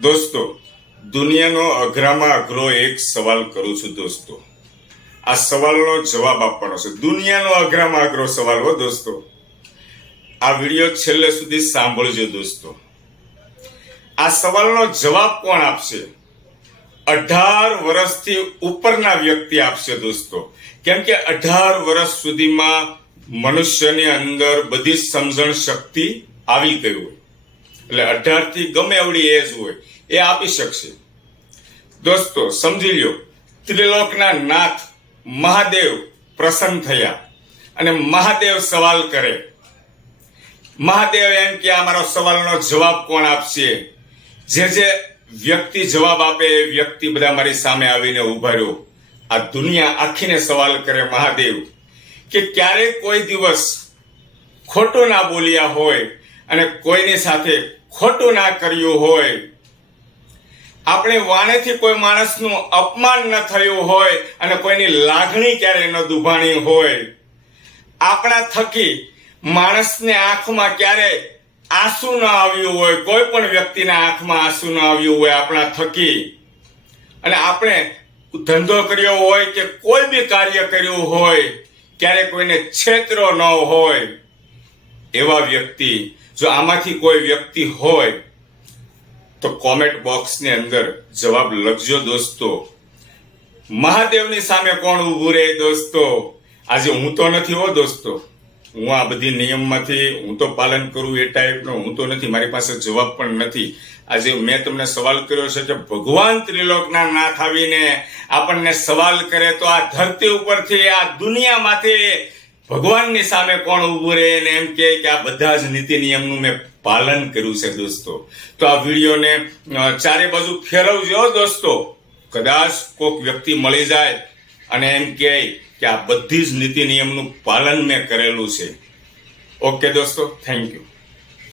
દોસ્તો, દુનિયાનો અઘરામાં અઘરો એક સવાલ કરું છું દોસ્તો. આ સવાલનો જવાબ આપવાનો છે. દુનિયાનો અઘરામાં અઘરો સવાલ હો દોસ્તો. આ વિડીયો છેલ્લે સુધી સાંભળજો દોસ્તો. આ સવાલનો જવાબ કોણ આપશે? 18 વર્ષથી ઉપરના વ્યક્તિ આપશે દોસ્તો. કેમ કે 18 વર્ષ સુધીમાં મનુષ્યની અંદર બધી સમજણ શક્તિ આવી ગઈ હોય, એટલે 18 થી ગમે એવડી એજ હોય એ આપી શકશે. દોસ્તો સમજી લ્યો, ત્રિલોકના નાથ મહાદેવ પ્રસન્ન થયા અને મહાદેવ સવાલ કરે. મહાદેવ એમ કે આ મારો સવાલનો જવાબ કોણ આપશે? જે વ્યક્તિ જવાબ આપે એ વ્યક્તિ બધા મારી સામે આવીને ઉભા રહ્યો. આ દુનિયા આખીને સવાલ કરે મહાદેવ કે ક્યારેક કોઈ દિવસ ખોટું ના બોલ્યા હોય અને કોઈની સાથે ખોટું ના કર્યું હોય, આપણે વાણેથી કોઈ માણસનું અપમાન ન થયું હોય અને કોઈની લાગણી ક્યારેય ન દુભાણી હોય, આપણા થકી માણસને આંખમાં ક્યારેય આંસુ ન આવ્યું હોય, કોઈ પણ વ્યક્તિના આંખમાં આંસુ ન આવ્યું હોય આપણા થકી, અને આપણે ધંધો કર્યો હોય કે કોઈ બી કાર્ય કર્યું હોય, ક્યારે કોઈને છેતરો ન હોય, એવા વ્યક્તિ જો આમાંથી કોઈ વ્યક્તિ હોય તો કોમેન્ટ બોક્સની અંદર જવાબ લખજો દોસ્તો. મહાદેવની સામે કોણ ઊભું રહે દોસ્તો? આજે હું તો નથી હો દોસ્તો, હું આ બધી નિયમમાંથી હું તો પાલન કરું એ ટાઈપનો હું તો નથી, મારી પાસે જવાબ પણ નથી. આજે મેં તમને સવાલ કર્યો છે કે ભગવાન ત્રિલોકના નાથ આવીને આપણને સવાલ કરે તો આ ધરતી ઉપરથી, આ દુનિયામાંથી ભગવાનની સામે કોણ ઊભું રહે અને એમ કે આ બધા જ નીતિ નિયમનું મેં પાલન કર્યું છે દોસ્તો. તો આ વિડીયોને ચારે બાજુ ફેરવજો દોસ્તો. કદાચ કોઈક વ્યક્તિ મળી જાય અને એમ કહે કે આ બધી જ નીતિ નિયમનું પાલન મેં કરેલું છે. ઓકે દોસ્તો, થેન્ક યુ.